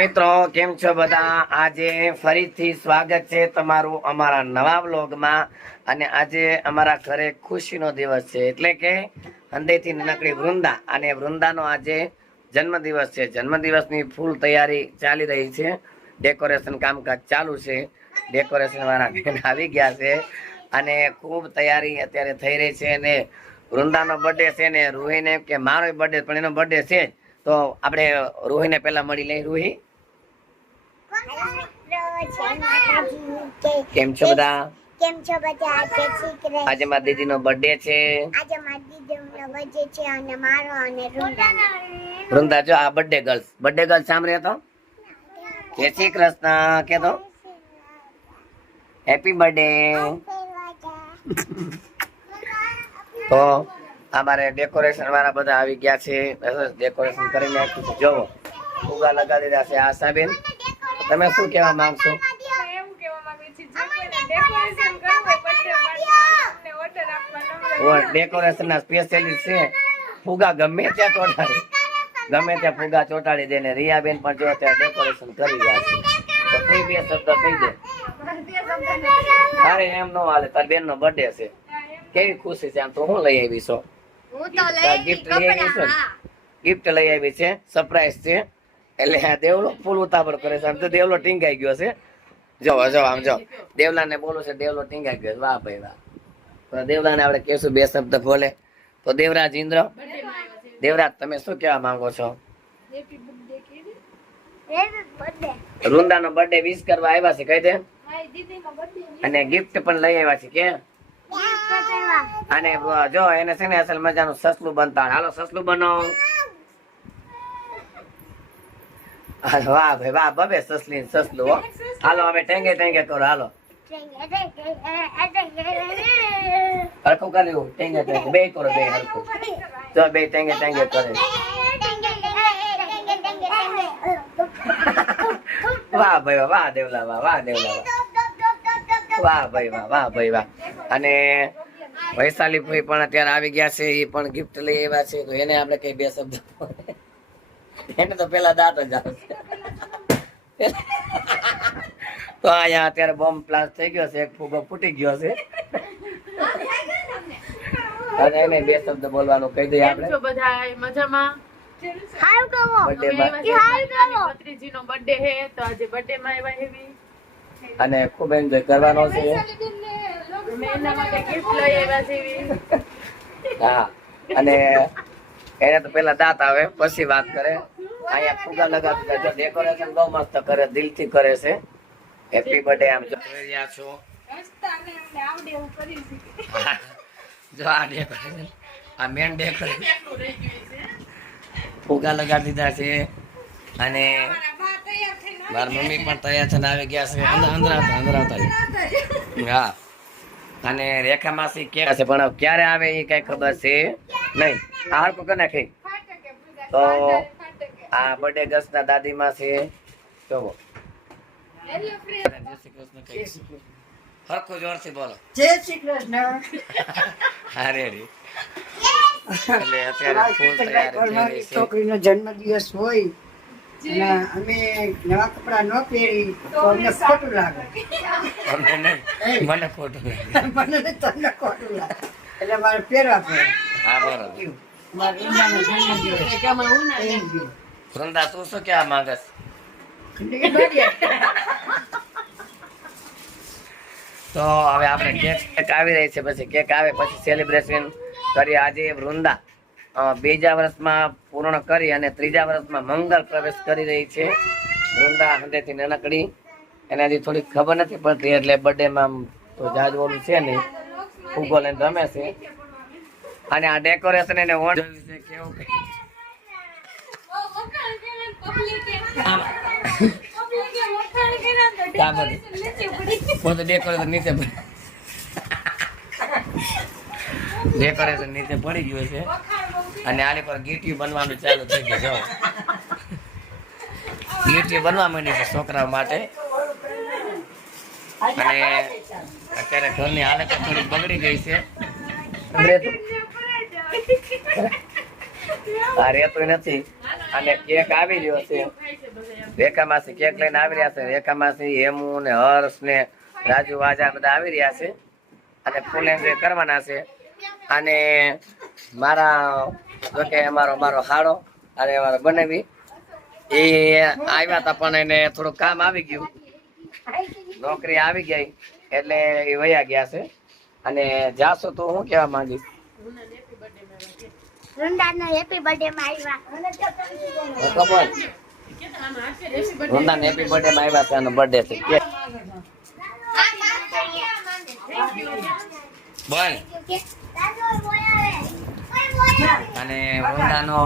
મિત્રો, કેમ છો બધા? આજે ફરીથી સ્વાગત છે તમારું અમારા નવા બ્લોગમાં અને આજે અમારા ઘરે ખુશીનો દિવસ છે. એટલે કે હંદેથી નાનકડી વૃંદા. અને વૃંદાનો આજે જન્મદિવસ છે. જન્મદિવસની ફૂલ તૈયારી ચાલી રહી છે. ડેકોરેશન કામકાજ ચાલુ છે. ડેકોરેશન વાળા બેન આવી ગયા છે. અને ખૂબ તૈયારી અત્યારે થઈ રહી છે. અને વૃંદાનો બર્થડે છે ને રૂહીને કે મારો બર્થડે પણ એનો બર્થડે છે જ. તો આપણે રૂહીને પહેલા મળી લઈ રોહી? કેમ છો બધા? કેમ છો બધા? જય શ્રી કૃષ્ણ આજે મારા દીદીનો બર્થડે છે. આજે મારી દીદીનો બર્થડે છે અને મારો અને રૂંડાનો વૃંદા જો આ બર્થડે ગર્લ્સ બર્થડે ગર્લ્સ સાંભળ્યો તો? જય શ્રી કૃષ્ણ. કે તો? હેપી બર્થડે તો અમારે ડેકોરેશન વાળા બધા આવી ગયા છે. ડેકોરેશન કરીને નાખ્યું જોવો ફુગા લગાવી દીધા છે આશાબેન તમે શું કહેવા માંગશો? ડેકોરેશન ના સ્પેશિયલિસ્ટ છે. ફુગા ગમે ત્યાં ચોટાડી. ગમે ત્યાં ફુગા ચોટાડી દે ને રિયાબેન પણ જો ત્યાં ડેકોરેશન કરી રહ્યા છે. તો કઈ બે શબ્દ કહી દે. તારે એમ નો હાલે તાર બેન નો બર્થડે છે કેવી ખુશી છે આમ તો હું લઈ આવી છો હું તો ગિફ્ટ લઈ આવી છો ગિફ્ટ લઈ આવી છે સરપ્રાઈઝ છે. એટલે આ દેવલો ફૂલ ઉતાવળ કરે છે. આમ તો દેવલો ટીંગાઈ ગયો છે. જો જો આમ જો. દેવલાને બોલો છે દેવલો ટીંગાઈ ગયો. વાહ ભાઈ વાહ. તો દેવલાને આપણે કહેશું બે શબ્દ બોલે. તો દેવરાજ ઇન્દ્ર દેવરાજ તમે શું કહેવા માંગો છો? વૃંદાનો બર્થડે વિશ કરવા આવ્યા છે કહી દે. અને ગિફ્ટ પણ લઈ આવ્યા છે કે? અને જો એને છે ને અસલ મજાનું સસલું બનતા હાલો, સસલું બનો. વાહ ભાઈ, વાહ, બબે સસલી સસલું હાલો, અમે ટેંગે ટેંગે કરો, હાલો. હરખું કરી ટેંગે ટેંગે બે કરો, બે હરખું. જો, બે ટેંગે ટેંગે કરે. વાહ ભાઈ, વાહ દેવલા વાહ વાહ દેવલા વાહ. વાહ ભાઈ વાહ વાહ ભાઈ વાહ. અને વૈશાલી ભાઈ પણ અત્યારે આવી ગયા છે એ પણ ગિફ્ટ લઈ આવ્યા છે તો એને આપણે કઈ બે શબ્દ એને તો પેલા દાંત જ આવશે તો અહીંયા અત્યારે બોમ્બ પ્લાસ્ટ થઈ ગયો છે એક ફૂગો ફૂટી ગયો છે. અને એને બે શબ્દ બોલવાનું કહી દઈએ આપણે. બધા મજામાં? હાલ કહો. બર્થડે માં. આવ્યા છીએ નાની ભત્રીજીનો birthday હે તો આજે બર્થડે માં આવ્યા હેવી. અને ખૂબ એન્જોય કરવાનો છે. હા અને એને તો પેલા દાંત આવે પછી વાત કરે. અહીંયા ફુગા લગાવતા જો ડેકોરેશન બહુ મસ્ત કરે દિલથી કરે છે. હેપી બર્થડે આમ જો જોઈ રહ્યા છો. જો આ ડેકોરેશન આ મેન ડેકોરેશન ફુગા લગાડી દીધા છે. અને મારા મમ્મી પણ તૈયાર થઈને આવી ગયા છે. અંદર આવતા અંદર આવતા હા. અને રેખા માસી કે છે? પણ ક્યારે આવે એ કઈ ખબર છે નહીં. આ હરકું કરી નાખી. તો આ બર્થડે ગર્લ્સ ના દાદીમાં છે. જોવો. હેલો જય શ્રી કૃષ્ણ. હરખું જોરથી બોલો. જય શ્રી કૃષ્ણ. હા રે એટલે અત્યારે ફૂલ તૈયાર છે. છોકરીનો જન્મદિવસ હોય. અને અમે નવા કપડા ન પહેરી તો અમને ખોટું લાગે. મને ખોટું લાગે. મને તમને ખોટું લાગે. એટલે મારે પહેરવા પડે. હા બરોબર. વૃંદા તું શું કહેવા માંગસ? તો હવે આપણે કેક કેક આવી રહી છે. પછી કેક આવે પછી સેલિબ્રેશન કરી આજે વૃંદા. બીજા વર્ષમાં પૂર્ણ કરી અને ત્રીજા વર્ષમાં મંગલ પ્રવેશ કરી રહી છે. વૃંદા હંદેથી નાનકડી. એને હજી થોડી ખબર નથી પડતી એટલે બર્થડે માં આમ તો જાજ ઓલું છે ને ફૂગો લઈને રમે છે. અને આ ડેકોરેશન એને ઓન જોયું છે કેવું કે ડેકોરેશન નીચે ડેકોરેશન નીચે પડી ગયું છે. અને આની પર ગીટી બનવાનું ચાલુ થઈ ગયું, જો. ગીટી બનવા માંડી છે છોકરા માટે. અને અત્યારે ઘરની હાલત થોડી બગડી ગઈ છે. આ રેતું નથી. અને કેક આવી રહ્યો છે. રેખા માસી કેક લઈને આવી રહ્યા છે. રેખા માસી હેમુ ને હર્ષ ને રાજુ, વાજા બધા આવી રહ્યા છે. અને ફૂલ એન્જોય કરવાના છે. અને મારા જો કે અમારો મારો હાડો અને અમારો બનાવી એ આવ્યા હતા પણ એને થોડું કામ આવી ગયું. નોકરી આવી ગઈ એટલે એ વયા ગયા છે. અને જાશો તો હું કેવા માંગીશ? હેપી બર્થડે માં આવ્યા. છે બર્થડે છે. કે બોલ. અને વૃંદાનો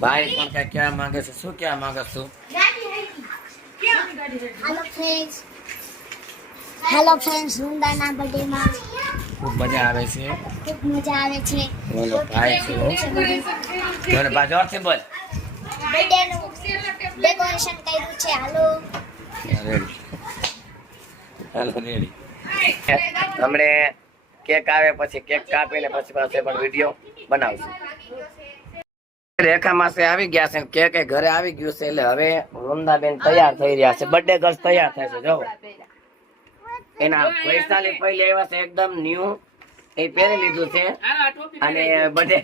ભાઈ પણ કઈ કહેવા માંગે છે? શું કહેવા માંગે છું હેલો ફ્રેન્ડ્સ હેલો ફ્રેન્ડ્સ વૃંદાના બર્થડે માં ખૂબ મજા આવે છે. ખૂબ મજા આવે છે. બોલો ભાઈ છો? બોલો ભાઈ જોરથી બોલ. બર્થડે નું ડેકોરેશન કર્યું છે. હાલો હાલો રેડી હમણે કેક આવે પછી કેક કાપીને પછી પાસે પણ વીડિયો બનાવશું. રેખા માસે આવી ગયા છે. કે કે ઘરે આવી ગયું છે એટલે હવે વૃંદાબેન તૈયાર થઈ રહ્યા છે. બર્થડે ગર્લ્સ તૈયાર થાય છે જો એના વૈશાલી પહેલી આવ્યા છે એકદમ ન્યુ એ પહેરી લીધું છે. અને બર્થડે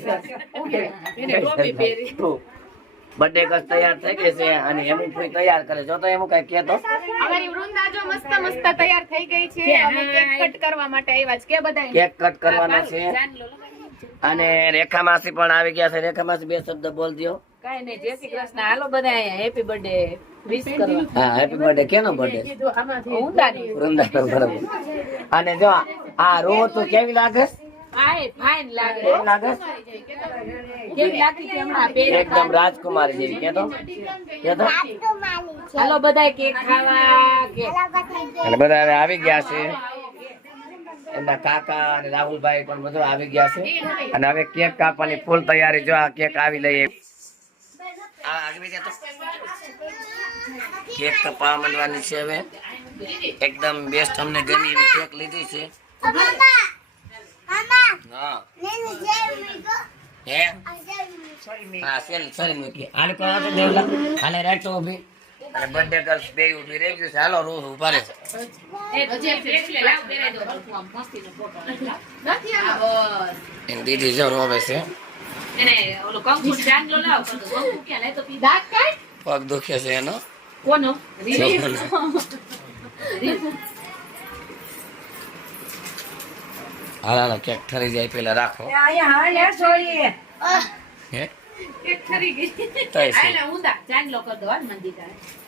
બર્થડે ગર્લ્સ તૈયાર થઈ ગઈ છે અને એમ તૈયાર કરે. જો તો એમ કઈ કેતો અમારી વૃંદા જો મસ્ત મસ્ત તૈયાર થઈ ગઈ છે. અમે કેક કટ કરવા માટે આવ્યા છે. કે બધા કેક કટ કરવાના છે. અને રેખા માસી પણ આવી ગયા છે. રેખા માસી બે શબ્દ બોલ દો કઈ નહીં જય શ્રી કૃષ્ણ. હાલો બધા અહીંયા હેપી બર્થડે હા હેપી બર્થડે કેનો બર્થડે ઊંધાની બરાબર. અને જો આ રો તો કેવી લાગે? ફાઇન ફાઇન લાગે. કેવી લાગે? કેવી લાગી છે હમણાં? પહેરી એકદમ રાજકુમારી જેવી. કેતો? કેતો? હાલો બધા કેક ખાવા બધા આવી ગયા છે. એમના કાકા અને રાહુલભાઈ પણ બધા આવી ગયા છે. અને હવે કેક કાપવાની ફૂલ તૈયારી જો આ કેક આવી લઈએ આ તો. કેક કપાવા માંડવાની છે હવે. એકદમ બેસ્ટ અમને ગમી એવી કેક લીધી છે. હા. હે? હા સેલ સરી મૂકી આને કહો તો દેવલા રાખ તો ઊભી. અને બર્થડે ગર્લ્સ બે ઊભી રહી ગયું છે. હાલો રૂ ઊભા રહે એની દીદી જો રોવે છે. તો પગ દુખે છે એનો. કોનો હાલા કેક ઠરી જાય પેલા રાખો. હે? ગઈ. ઊંધા. કર દો તારે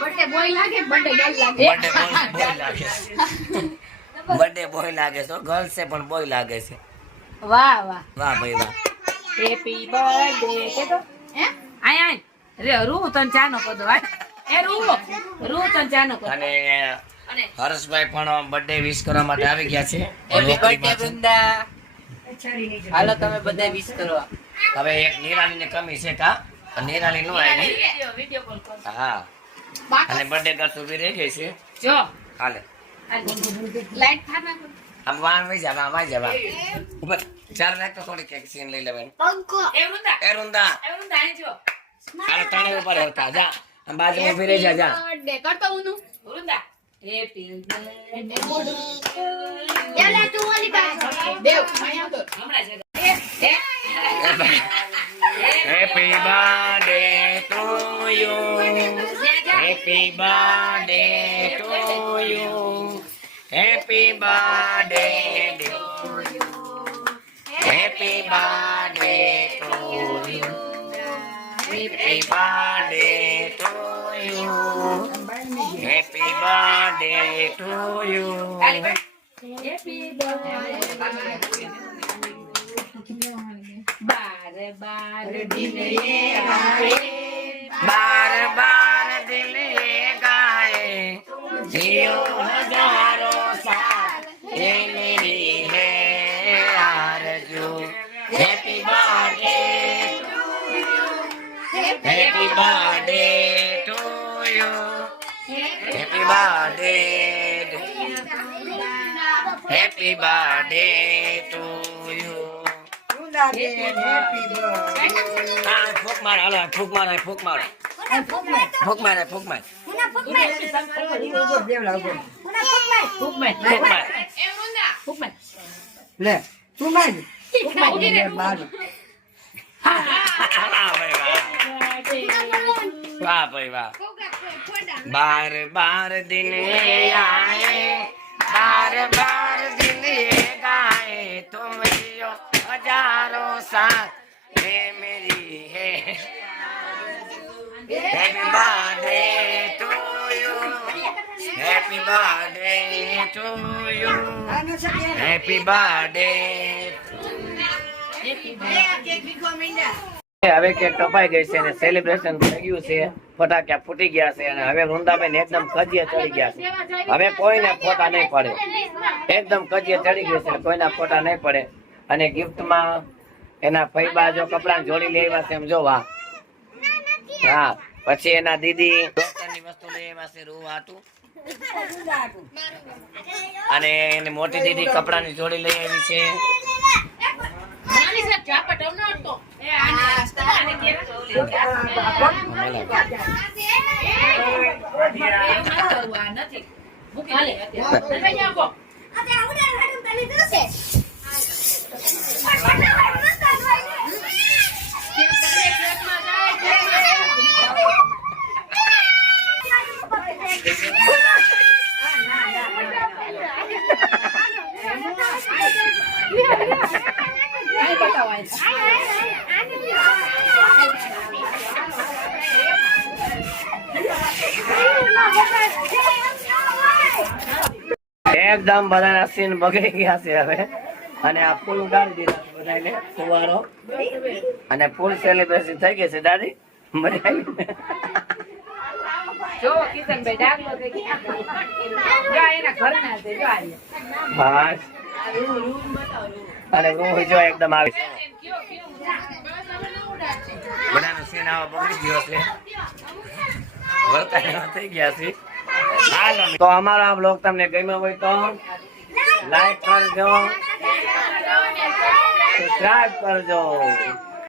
બર્થડે બોય લાગે બર્થડે બોય લાગે. બર્થડે છે ગર્લ્સ છે પણ બોય લાગે છે. વાહ વાહ. વાહ ભાઈ વાહ. હેપી બર્થડે કે તો? હે? આય આય. રે રૂ તન ચા નો દો હાલ એ રૂ. રૂ તન ચા નો અને અને હર્ષભાઈ પણ બર્થડે વિશ કરવા માટે આવી ગયા છે. Happy birthday. વૃંદા. હાલો તમે બધા વિશ કરો. હવે એક નિરાની ને કમી છે કા? નિરાલી નું? આવી વિડિયો વિડિયો કોલ કર. હા. અને બર્થડે ગર્લ્સ ઊભી રહી ગઈ છે. જો. હાલે. લાઈટ થાના આમ વાન વઈ જા વાન જવા જા ઉપર ચાર રાખ તો થોડી કેક સીન લઈ લેવાની. પંખો. એ વૃંદા. એ રૂંદા એ વૃંદા આય જો. હાલે તણે ઉપર હરતા જા. આમ બાજુમાં ઊભી રહી જા. જા બર્થડે કરતો ઉનું. વૃંદા. હેપી બર્થડે એલા તું ઓલી પાસે. દેવ. અહીંયા તો હમણાં Happy birthday to you. Happy birthday to you. Happy birthday to you. Happy birthday to you. Happy birthday to you. Happy birthday to you. Happy birthday. Bye. बार दिल ये गाए बार बार दिल ये गाए। जियो हज़ारों साल ये मेरी है यार जो happy birthday happy birthday to you happy birthday happy birthday to ફૂક માર બાર બાર દિને આએ બાર બાર દિને ગાએ તુમે हजारों साथ ये मेरी है happy birthday to you happy birthday to you આનો છે કે हैप्पी बर्थडे હવે કેક કપાઈ ગઈ છે અને સેલિબ્રેશન થઈ ગયું છે ફટાકડા ફૂટી ગયા છે અને હવે વૃંદાબેન એકદમ કજીએ ચડી ગયા છે હવે કોઈને ફોટા નહીં પડે એકદમ કજીએ ચડી ગયું છે કોઈના ફોટા નહીં પડે અને ગિફ્ટમાં એના ફઈબા જો કપડા જોડી લઈ આવ્યા છે એમ જો વાહ. હા પછી એના દીદી ડોક્ટરની વસ્તુ લઈ આવ્યા છે રૂ હતું અને એની મોટી દીદી કપડાની જોડી લઈ આવી છે. નાની સાહેબ ઝાપટ અવનાવતો. એ આને આને કેક તો ઓલી એવું ના કરવું, આ નથી. મૂકી દે અત્યારે. તમે જાઓ કહો. અતે આવડે હાડું તલી દોસે પણ મને વાળું કેક પકડે, કેકમાં જાય, કેકમાં જાય. નહીં બતાવાય. એકદમ બધાના સીન બગડી ગયા છે હવે અને આ ફૂલ ઉડાડી દીધા બધાને ફુવારો અને ફૂલ સેલિબ્રેશન થઈ ગઈ છે દાદી મજા આવી જો કિશનભાઈ ડાગલો થઈ ગયો. આ એના ઘરના છે, જો આ રહ્યા. હા આ રૂ, રૂ બતાવો. અને રોહ જો એકદમ આવી. બધાનો સીન આવા બગડી ગયો છે. વર્તા થઈ ગયા છે. હાલો. તો અમારો આ બ્લોગ તમને ગમ્યો હોય તો લાઈક કરજો. સબસ્ક્રાઇબ કરજો.